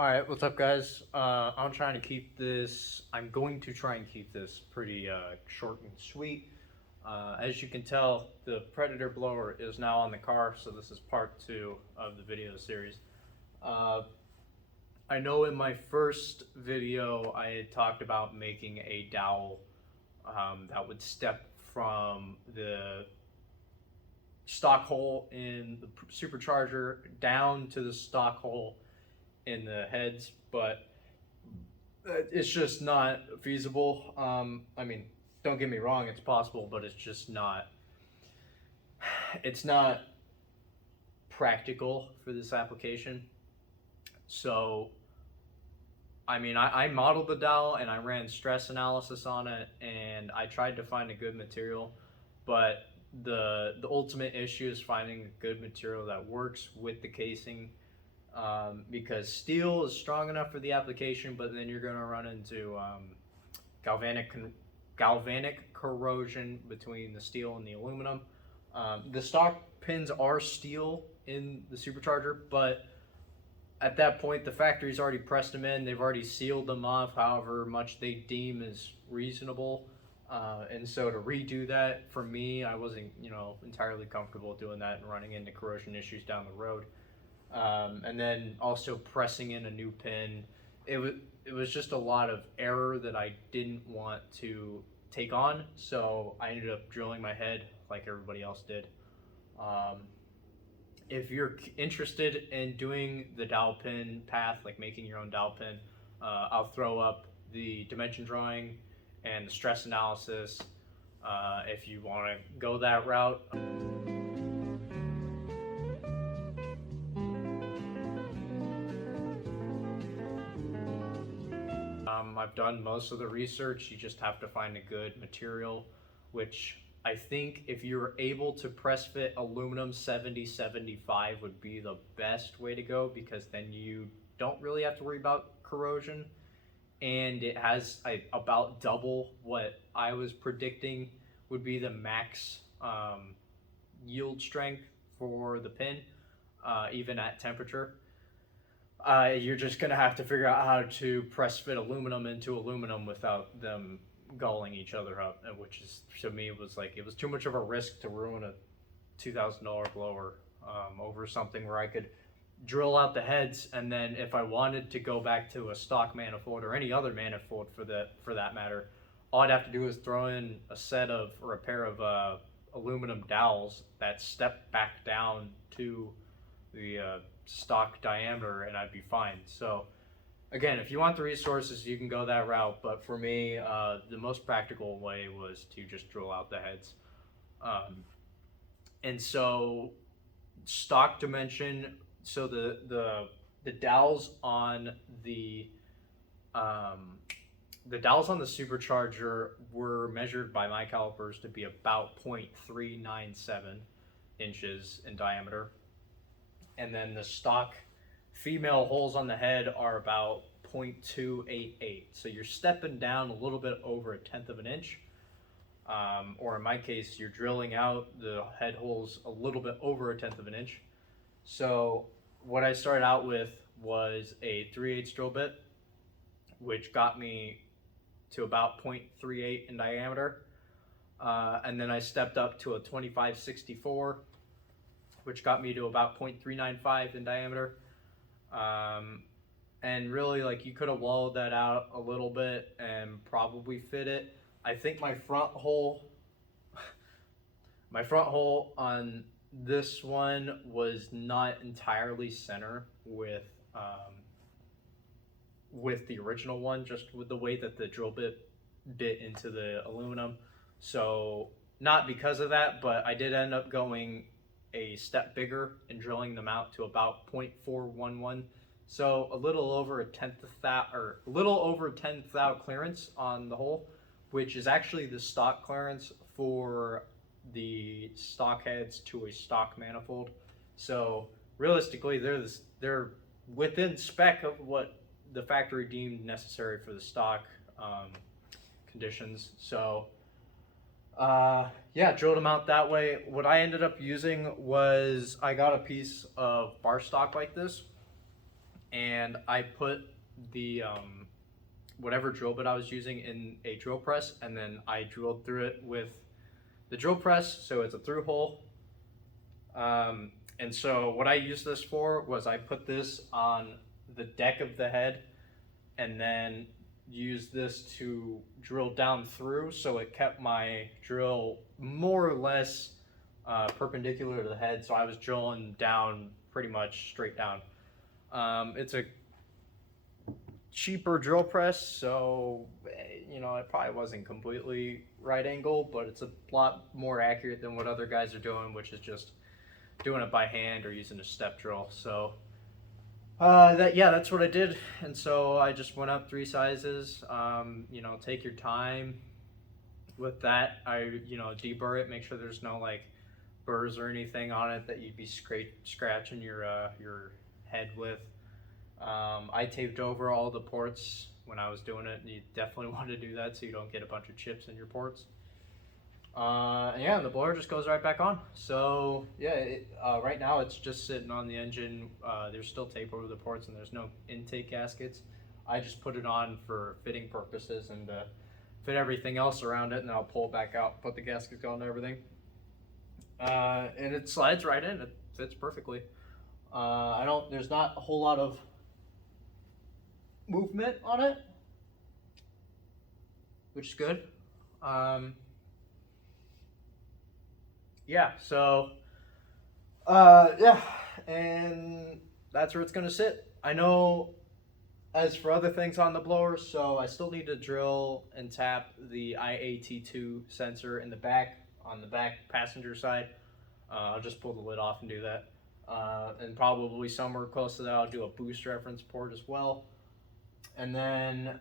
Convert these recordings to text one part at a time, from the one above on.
All right, what's up, guys? I'm going to try and keep this pretty short and sweet. As you can tell, the Predator blower is now on the car, so this is part two of the video series. I know in my first video I had talked about making a dowel that would step from the stock hole in the Supercharger down to the stock hole in the heads, but it's just not feasible. I mean, don't get me wrong, it's possible, but it's not practical for this application. So, I mean, I modeled the dowel and I ran stress analysis on it, and I tried to find a good material, but the ultimate issue is finding a good material that works with the casing, because steel is strong enough for the application, but then you're going to run into galvanic corrosion between the steel and the aluminum. The stock pins are steel in the Supercharger, but at that point the factory's already pressed them in. They've already sealed them off however much they deem is reasonable. And so to redo that, for me, I wasn't entirely comfortable doing that and running into corrosion issues down the road. And then also pressing in a new pin, it was just a lot of error that I didn't want to take on, so I ended up drilling my head like everybody else did. If you're interested in doing the dowel pin path, like making your own dowel pin, I'll throw up the dimension drawing and the stress analysis if you want to go that route. I've done most of the research. You just have to find a good material, which I think if you're able to press fit aluminum 7075 would be the best way to go, because then you don't really have to worry about corrosion, and it has about double what I was predicting would be the max yield strength for the pin, even at temperature. You're just gonna have to figure out how to press fit aluminum into aluminum without them gulling each other up, which is, to me, it was too much of a risk to ruin a $2,000 blower over something where I could drill out the heads, and then if I wanted to go back to a stock manifold or any other manifold for that matter, all I'd have to do is throw in a pair of aluminum dowels that step back down to the stock diameter, and I'd be fine. So again, if you want the resources, you can go that route, but for me, the most practical way was to just drill out the heads. And so stock dimension, so the dowels on the Supercharger were measured by my calipers to be about 0.397 inches in diameter. And then the stock female holes on the head are about 0.288. So you're stepping down a little bit over 1/10 of an inch. Or in my case, you're drilling out the head holes a little bit over 1/10 of an inch. So what I started out with was a 3/8 drill bit, which got me to about 0.38 in diameter. And then I stepped up to a 2564, which got me to about 0.395 in diameter. And really, you could have walled that out a little bit and probably fit it. I think my front hole on this one was not entirely center with the original one, just with the way that the drill bit bit into the aluminum. So not because of that, but I did end up going a step bigger and drilling them out to about 0.411. So a little over a 10th thou clearance on the hole, which is actually the stock clearance for the stock heads to a stock manifold. So realistically, they're within spec of what the factory deemed necessary for the stock conditions. So yeah, drilled them out that way. What I ended up using was, I got a piece of bar stock like this, and I put the whatever drill bit I was using in a drill press, and then I drilled through it with the drill press, so it's a through hole. And so what I used this for was I put this on the deck of the head and then used this to drill down through, so it kept my drill more or less perpendicular to the head, so I was drilling down pretty much straight down. It's a cheaper drill press, so you know, it probably wasn't completely right angle, but it's a lot more accurate than what other guys are doing, which is just doing it by hand or using a step drill. So that's what I did. And so I just went up 3 sizes. You know, take your time with that. I deburr it, make sure there's no like burrs or anything on it that you'd be scratching your head with. I taped over all the ports when I was doing it, and you definitely want to do that so you don't get a bunch of chips in your ports. And the blower just goes right back on. So yeah, right now it's just sitting on the engine. There's still tape over the ports and there's no intake gaskets. I just put it on for fitting purposes and fit everything else around it, and then I'll pull it back out, put the gaskets on and everything. And it slides right in. It fits perfectly. There's not a whole lot of movement on it, which is good. And that's where it's gonna sit. I know as for other things on the blower, so I still need to drill and tap the IAT2 sensor in the back, on the back passenger side. I'll just pull the lid off and do that. And probably somewhere close to that, I'll do a boost reference port as well. And then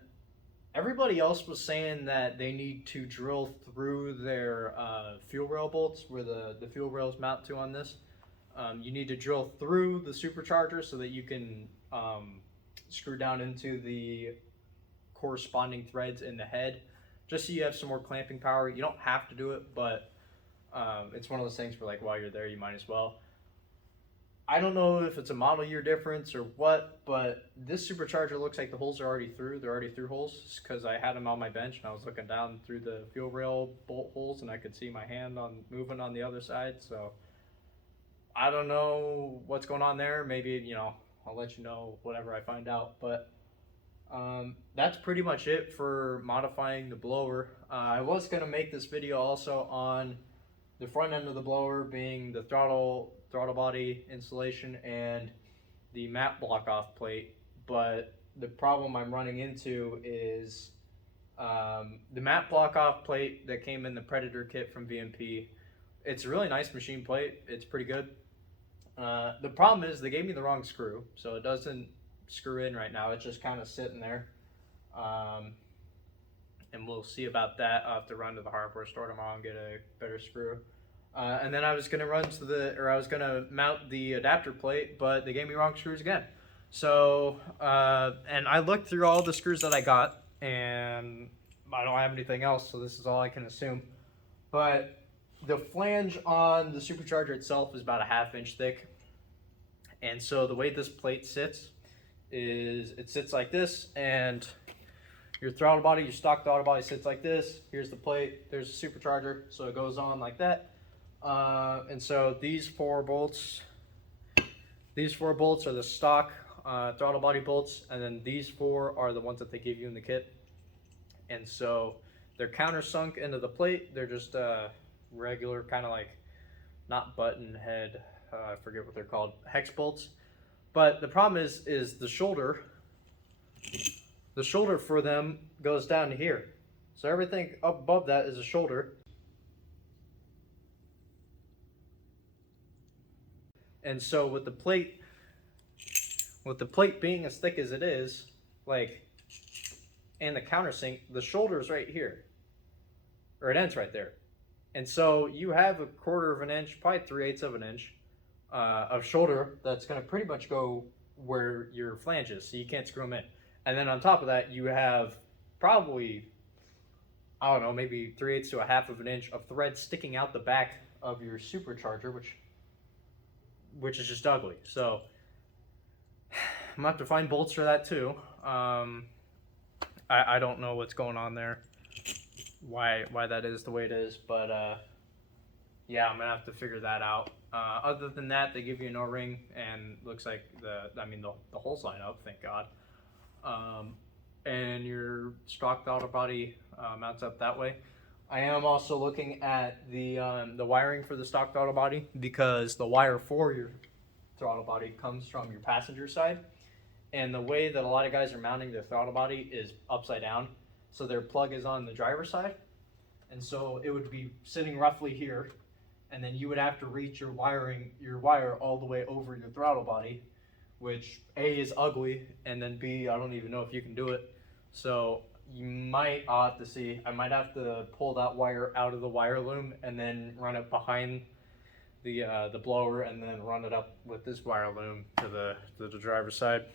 everybody else was saying that they need to drill through their fuel rail bolts where the fuel rails mount to on this. You need to drill through the supercharger so that you can screw down into the corresponding threads in the head, just so you have some more clamping power. You don't have to do it, but it's one of those things where, like, while you're there, you might as well. I don't know if it's a model year difference or what, but this supercharger looks like the holes are already through. They're already through holes because I had them on my bench and I was looking down through the fuel rail bolt holes and I could see my hand moving on the other side. So I don't know what's going on there. Maybe, I'll let you know whatever I find out. But that's pretty much it for modifying the blower. I was going to make this video also on the front end of the blower, being the throttle body insulation and the map block off plate, but the problem I'm running into is the map block off plate that came in the Predator kit from VMP. It's a really nice machine plate. It's pretty good. The problem is they gave me the wrong screw, so it doesn't screw in right now. It's just kind of sitting there. And we'll see about that. I'll have to run to the hardware store tomorrow and get a better screw. And then I was gonna mount the adapter plate, but they gave me wrong screws again. So, and I looked through all the screws that I got, and I don't have anything else, so this is all I can assume. But the flange on the supercharger itself is about a 1/2 inch thick. And so the way this plate sits is it sits like this, and your throttle body, your stock throttle body sits like this. Here's the plate, there's a supercharger, so it goes on like that. And so these four bolts are the stock throttle body bolts, and then these 4 are the ones that they give you in the kit. And so they're countersunk into the plate. They're just regular, kind of like, not button head, I forget what they're called, hex bolts. But the problem is the shoulder for them goes down to here. So everything up above that is a shoulder. And so with the plate being as thick as it is, like, and the countersink, the shoulder's right here, or it ends right there. And so you have a 1/4 of an inch, probably 3/8 of an inch of shoulder that's going to pretty much go where your flange is, so you can't screw them in. And then on top of that, you have probably, I don't know, maybe 3/8 to a 1/2 of an inch of thread sticking out the back of your supercharger, which is just ugly. So gonna have to find bolts for that too. I don't know what's going on there, why that is the way it is, but yeah, I'm gonna have to figure that out. Other than that, they give you an O-ring, and looks like the holes line up, thank God. And your stock throttle body mounts up that way. I am also looking at the wiring for the stock throttle body, because the wire for your throttle body comes from your passenger side, and the way that a lot of guys are mounting their throttle body is upside down, so their plug is on the driver's side, and so it would be sitting roughly here, and then you would have to reach your wire all the way over your throttle body, which A is ugly, and then B, I don't even know if you can do it. So I'll have to see. I might have to pull that wire out of the wire loom and then run it behind the blower, and then run it up with this wire loom to the driver's side.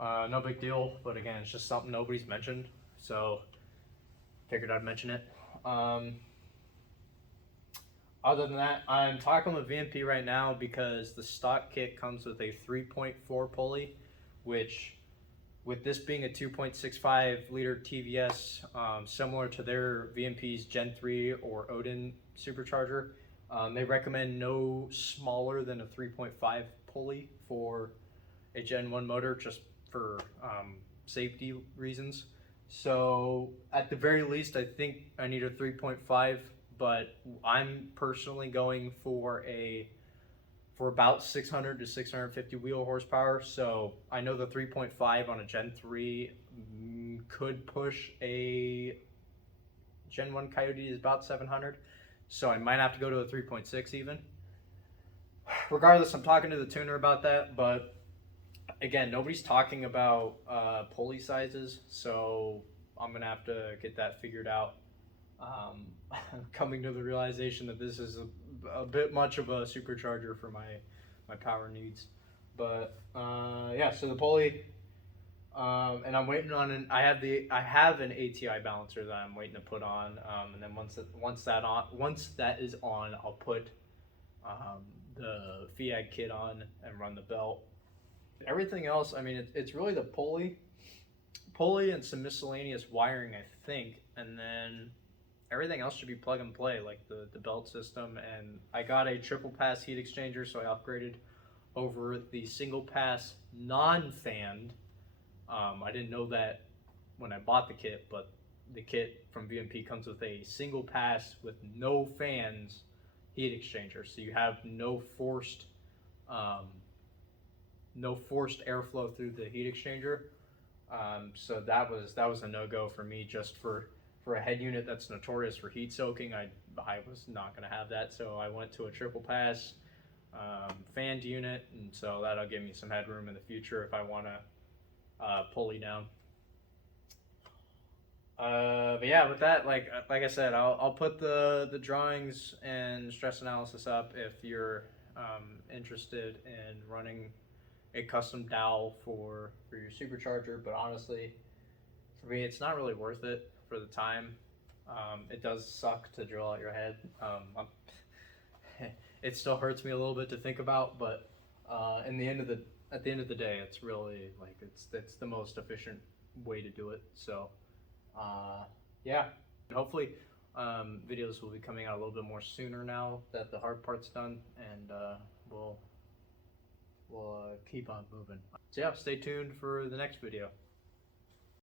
No big deal, but again, it's just something nobody's mentioned, so figured I'd mention it. Other than that, I'm talking with VMP right now because the stock kit comes with a 3.4 pulley, which, with this being a 2.65 liter TVS, similar to their VMP's Gen 3 or Odin Supercharger, they recommend no smaller than a 3.5 pulley for a Gen 1 motor, just for safety reasons. So at the very least, I think I need a 3.5, but I'm personally going for about 600 to 650 wheel horsepower. So I know the 3.5 on a Gen 3 could push a Gen 1 Coyote is about 700. So I might have to go to a 3.6 even. Regardless, I'm talking to the tuner about that, but again, nobody's talking about pulley sizes, so I'm gonna have to get that figured out. Coming to the realization that this is a bit much of a supercharger for my power needs, but yeah. So the pulley, and I'm waiting on I have an ATI balancer that I'm waiting to put on, and then once that is on, I'll put the FIAG kit on and run the belt. Everything else, I mean, it's really the pulley and some miscellaneous wiring, I think, and then everything else should be plug and play, like the belt system. And I got a triple pass heat exchanger, so I upgraded over the single pass non-fanned. I didn't know that when I bought the kit, but the kit from VMP comes with a single pass with no fans heat exchanger, so you have no forced airflow through the heat exchanger. So that was a no-go for me, just for a head unit that's notorious for heat soaking. I was not going to have that, so I went to a triple pass fanned unit, and so that'll give me some headroom in the future if I want to pulley down. But yeah, with that, like I said, I'll put the drawings and stress analysis up if you're interested in running a custom dowel for your supercharger. But honestly, for me, it's not really worth it for the time. It does suck to drill out your head. It still hurts me a little bit to think about, but at the end of the day, it's really like it's the most efficient way to do it. So yeah, hopefully videos will be coming out a little bit more sooner now that the hard part's done, and we'll keep on moving. So yeah, stay tuned for the next video.